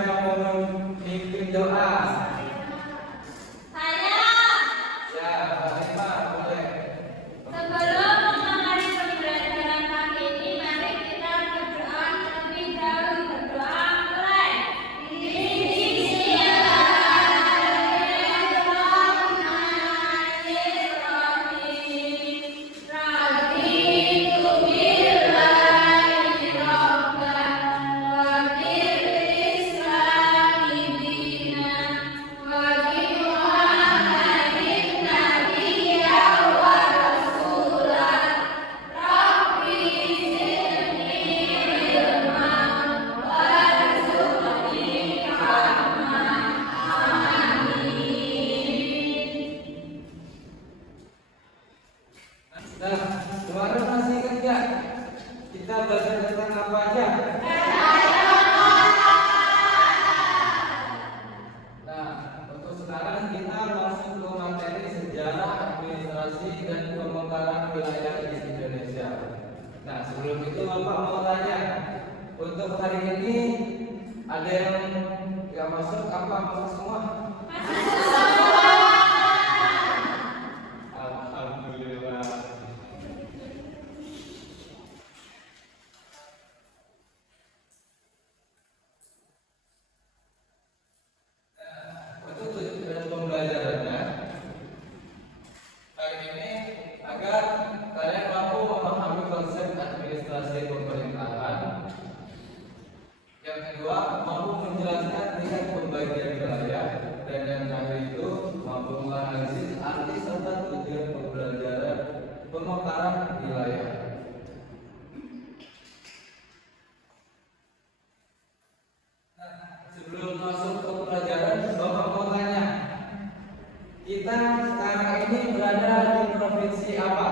yang mau memimpin doa? Saya. Ya, Mbak Rima, boleh. Sebelum mengakhiri pembelajaran pagi ini, mari kita berdoa terlebih dahulu. Berdoa mulai. Nah, kemarin masih ingat nggak? Kita belajar tentang apa aja? Nah, untuk sekarang kita masuk ke materi sejarah, administrasi, dan pemekaran wilayah di Indonesia. Nah, sebelum itu Bapak mau tanya, untuk hari ini ada yang nggak masuk apa masuk semua? Alhamdulillah. Untuk tujuan pembelajarannya hari ini agar kalian mampu memahami konsep administrasi pemerintahan. Yang kedua, mampu menjelaskan tingkat pembagian wilayah, dan yang terakhir itu mampu menganalisis arti serta tujuan pembelajaran pemekaran wilayah. Sebelum masuk ke pelajaran, Bapak mau tanya, kita sekarang ini berada di provinsi apa?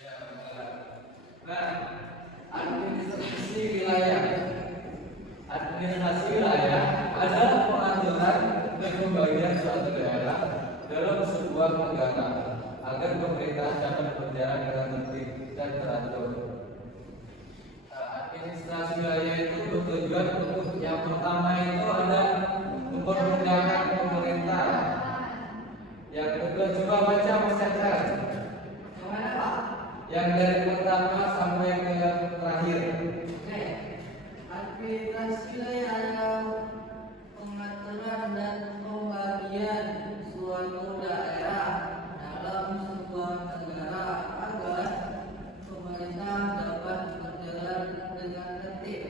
Ya, benar. Nah, administrasi wilayah. Administrasi wilayah adalah pengaturan dan pembagian suatu daerah dalam sebuah negara agar pemerintahan dapat berjalan dengan tertib dan teratur. Administrasi wilayah itu bertujuan untuk yang pertama itu ada mempermudah pemerintah. Yang kedua, coba baca Mas Chandra. Yang dari pertama sampai ke yang terakhir. Oke, administrasi wilayah adalah pengaturan dan pembagian suatu daerah dalam sebuah negara agar pemerintah dapat berjalan dengan tertib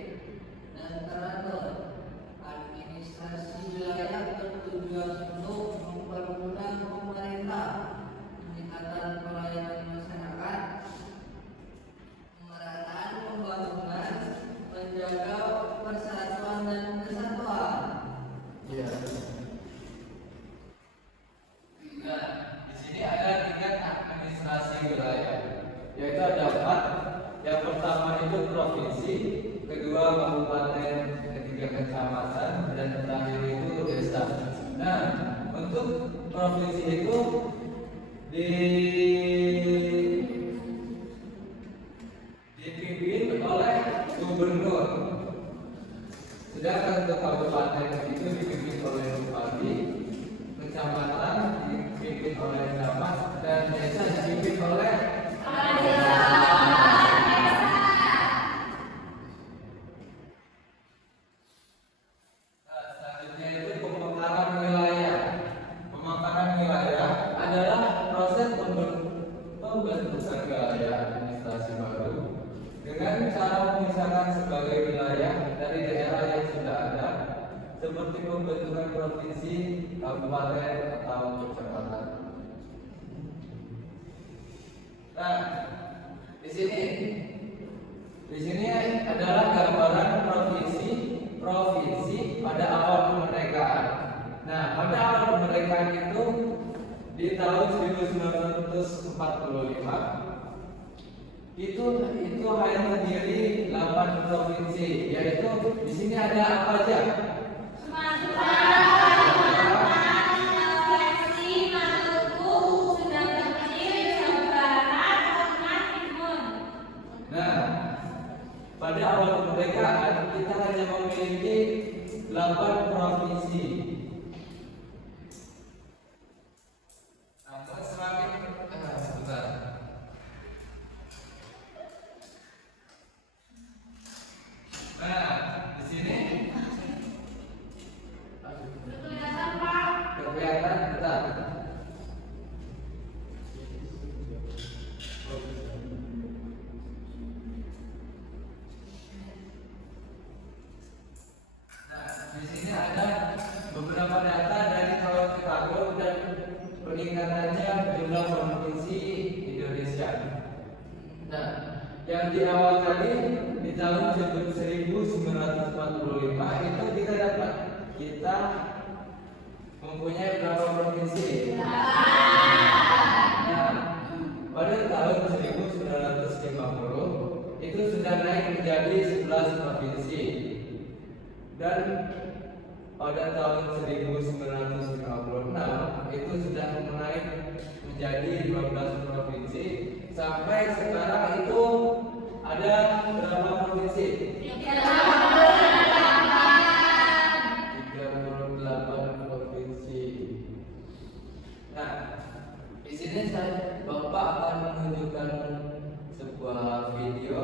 dan teratur. Administrasi wilayah bertujuan untuk mempermudah pemerintah, meningkatkan pelayanan masyarakat, pemerataan pembangunan, menjaga persatuan dan kesatuan. Iya. Nah, di sini ada tingkat administrasi wilayah, yaitu ada 4. Yang pertama itu provinsi, kedua kabupaten, ketiga kecamatan, dan terakhir itu desa. Nah, untuk provinsi itu dipimpin oleh gubernur. Sedangkan untuk kabupaten itu dipimpin oleh bupati, kecamatan dipimpin oleh camat, dan desa dipimpin oleh selanjutnya itu pemekaran wilayah. Pemekaran wilayah adalah proses pembentukan wilayah administrasi baru dengan cara memisahkan sebagai wilayah dari daerah yang sudah ada, seperti pembentukan provinsi, kabupaten, atau kecamatan. Nah, di sini adalah gambaran provinsi pada awal kemerdekaan. Nah, pada awal kemerdekaan itu di tahun 1945 itu hanya terdiri 8 provinsi, yaitu di sini ada apa aja? Sumatera, Sulawesi, beberapa data dari tahun ke tahun dan peningkatannya jumlah provinsi Indonesia. Nah, yang di awal tadi di tahun 1945 itu kita dapat kita mempunyai berapa provinsi? Nah, pada tahun 1950 itu sudah naik menjadi 11 provinsi dan pada tahun 1956 itu sudah naik menjadi 12 provinsi sampai sekarang itu ada berapa provinsi? 38 provinsi. Nah, di sini Bapak akan menunjukkan sebuah video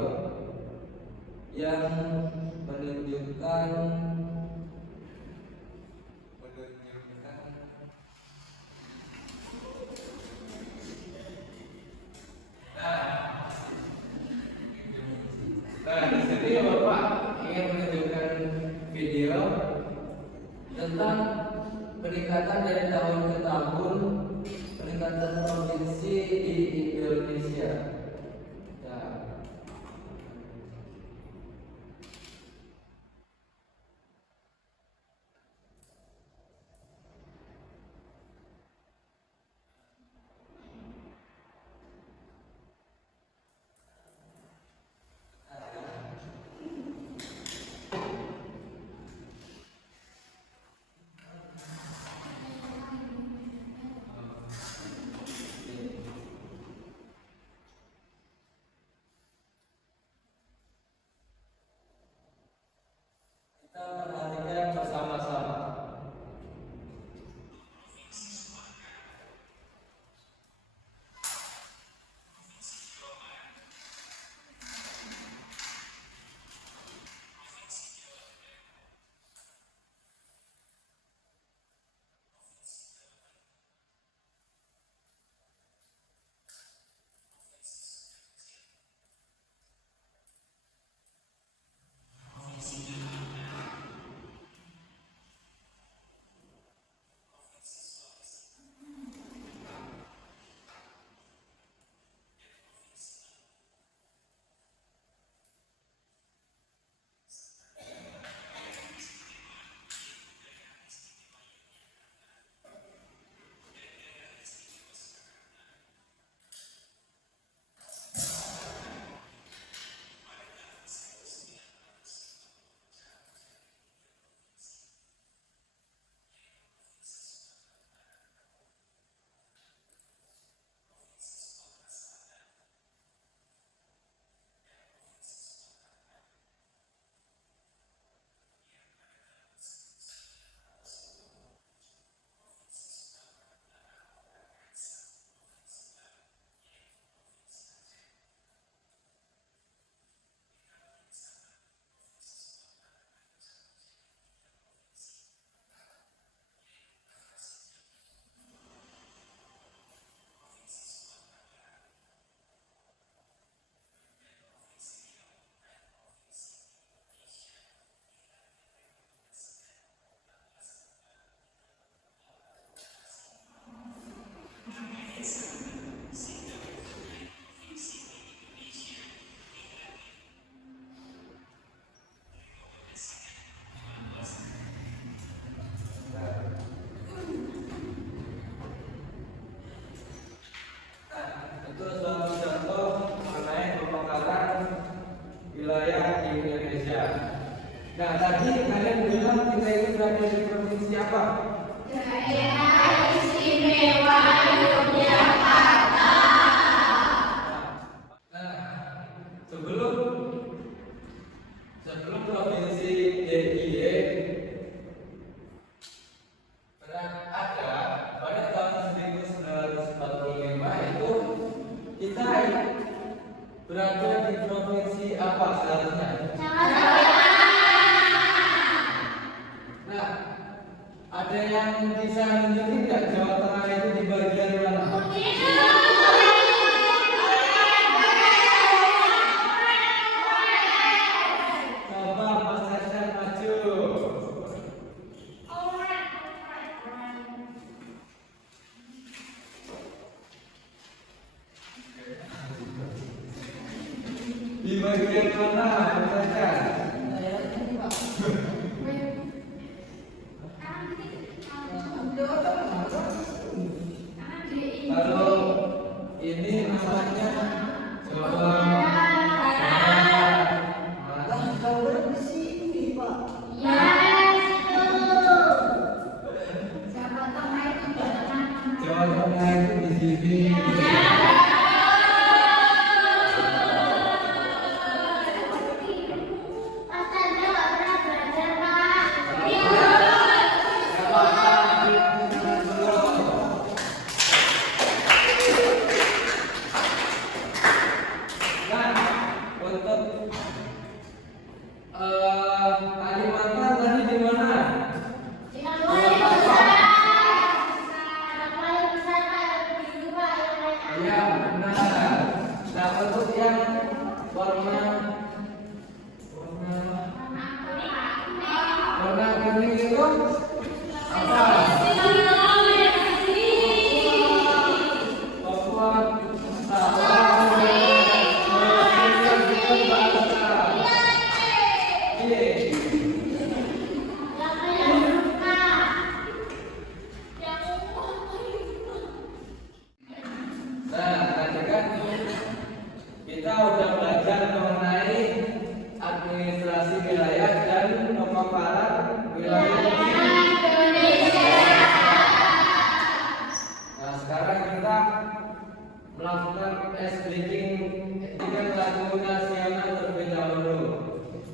yang menunjukkan di sini Bapak ingin menunjukkan video tentang peningkatan dari tahun ke tahun, peningkatan provinsi di Indonesia. Nah, kita perhatikan bersama-sama. Itu suatu contoh mengenai pemekaran wilayah di Indonesia. Nah, tadi kalian bilang kita itu berada di provinsi apa? Daerah Istimewa Yogyakarta. Nah, sebelum provinsi DIY ada pada tahun 1945 itu kita berada di provinsi apa seharusnya? Nah, ada yang bisa nunjukin nggak Jawa Tengah itu di bagian mana? Coba Mas Hersan maju. bagian mana bertanya? Saya ini Pak. Kalau ini namanya coba. Lah gambar di sini Pak. Jawa Tengah itu di sini. Nah, untuk Kalimantan tadi di mana? Ya, benar. Nah, untuk yang warna kuning itu apa? Papua, Nah, tadi kan kita udah belajar mengenai administrasi wilayah dan pemaparan wilayah. Nah, sekarang kita melakukan tes breaking dengan lagu nasional terlebih dahulu.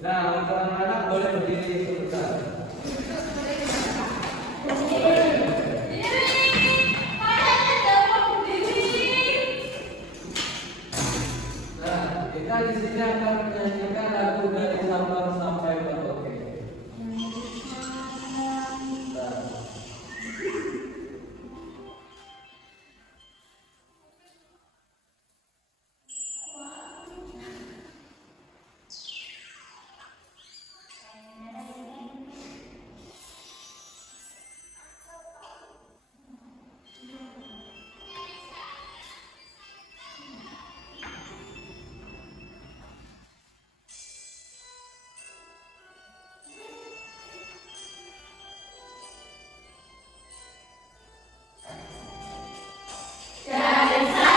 Nah, untuk anak-anak boleh berdiri sebentar. Nah, kita di sini akan menyanyikan lagu dari Sabang sampai Merauke. Nah.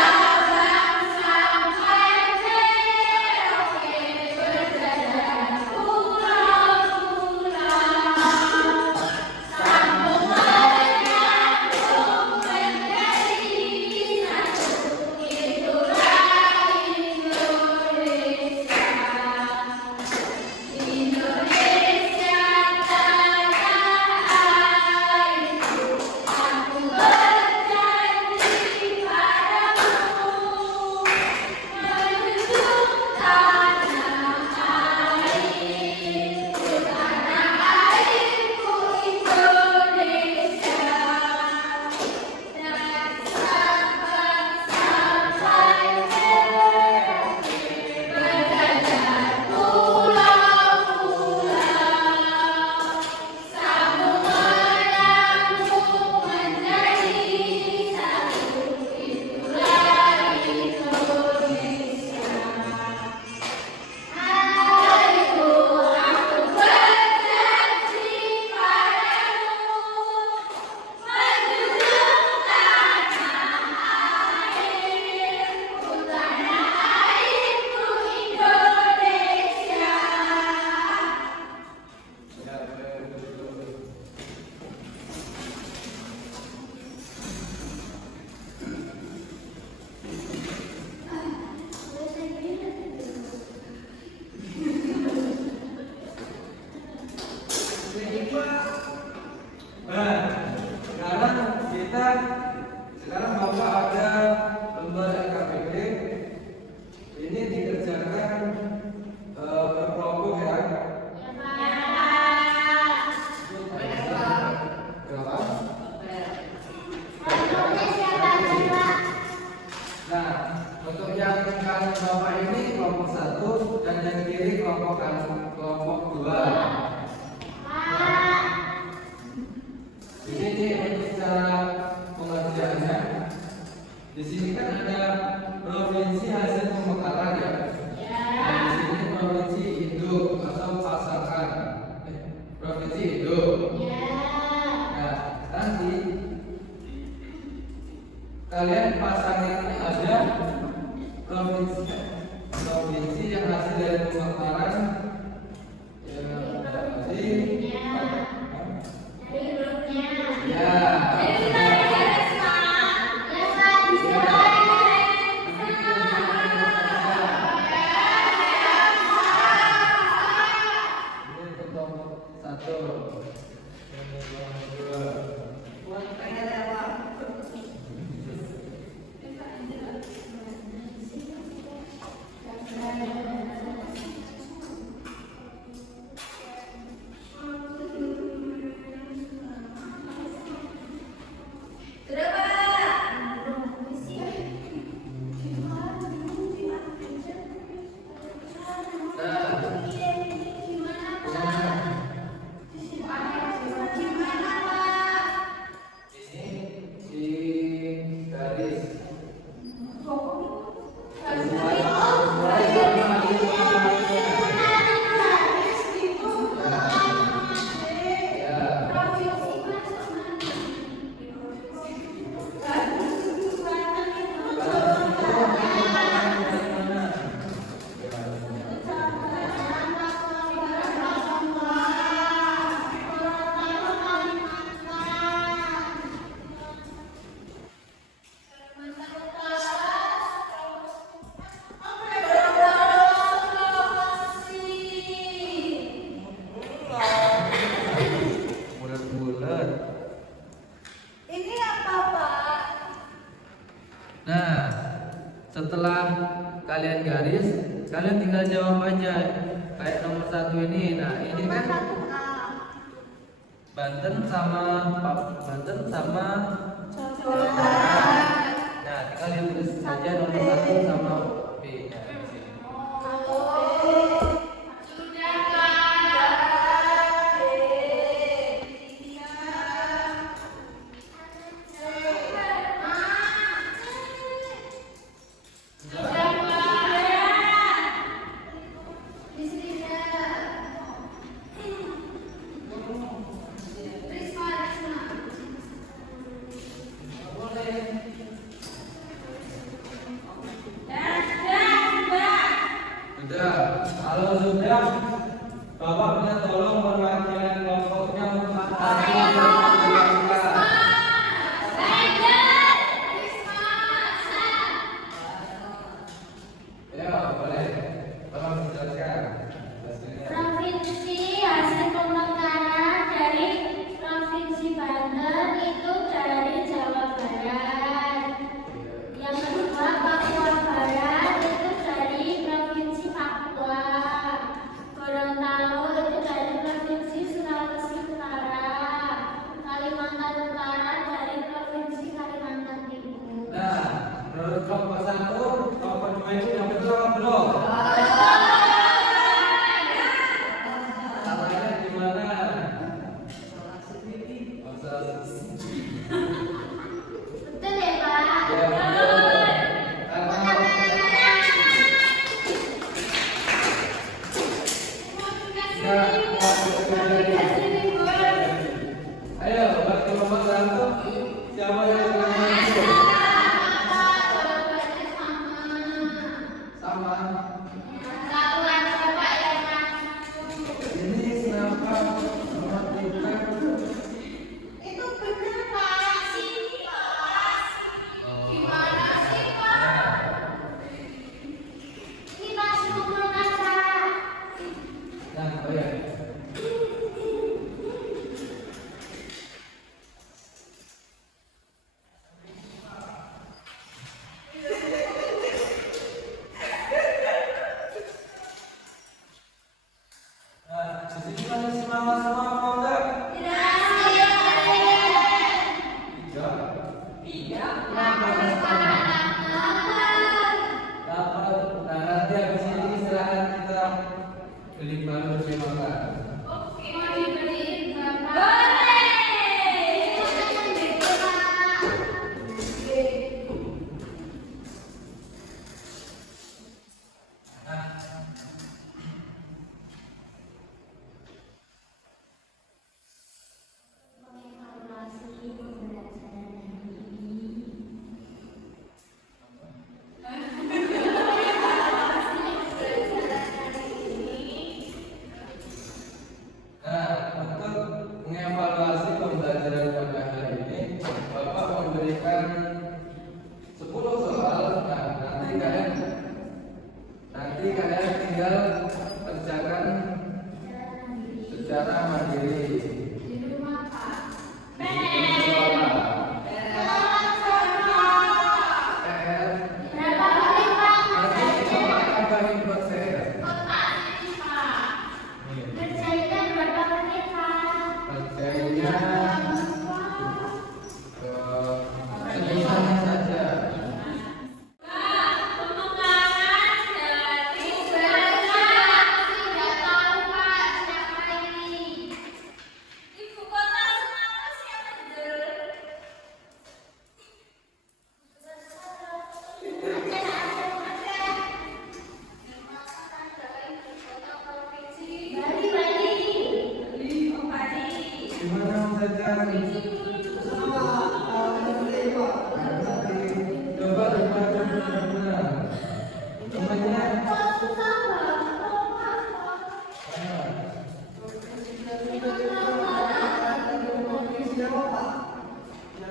Sekarang Bapak ada lembar LKPD. Ini dikerjakan per kelompok ya. Berapa? Nah, untuk yang kanan Bapak ini kelompok 1 dan yang kiri kelompok 2. Di sini untuk cara pengerjaannya, di sini kan ada provinsi hasil pemekaran ya. Nah, di sini kalian pasangin ini ada provinsi yang hasil dari pemekaran Nah, setelah kalian garis, kalian tinggal jawab aja. Kayak nomor 1 ini. Nah, ini kan Banten sama Banten sama Nah, tinggal tulis saja nomor 1 sama B. Nah, di sini.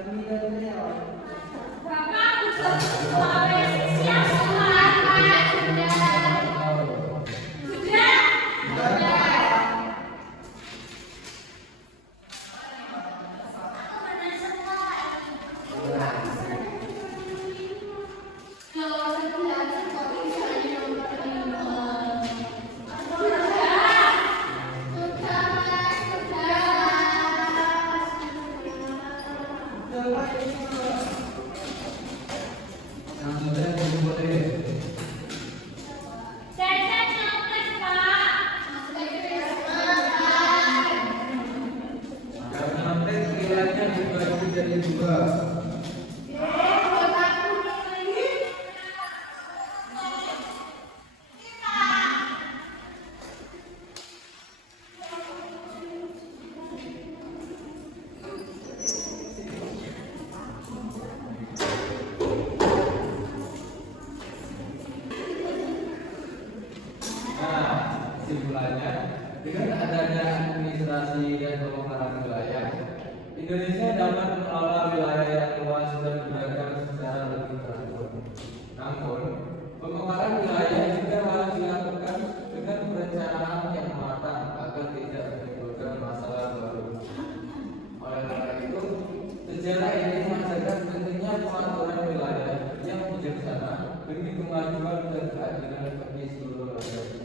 kami dan beliau. Bapak Gubernur Sulawesi siap semua Pak. Sudah. Yang sudah boleh. Saya nyontek Pak. Karena nanti kiranya dibagi jadi dua. Nah, kesimpulannya, dengan adanya administrasi dan pemekaran wilayah, Indonesia dapat mengelola wilayah yang luas dan beragam secara lebih teratur. Namun, pemekaran wilayah juga harus dilakukan dengan perencanaan yang matang agar tidak menimbulkan masalah baru. Oleh karena itu, sejarah ini mengajarkan pentingnya pengaturan wilayah yang bijaksana demi kemajuan dan keadilan bagi seluruh rakyat.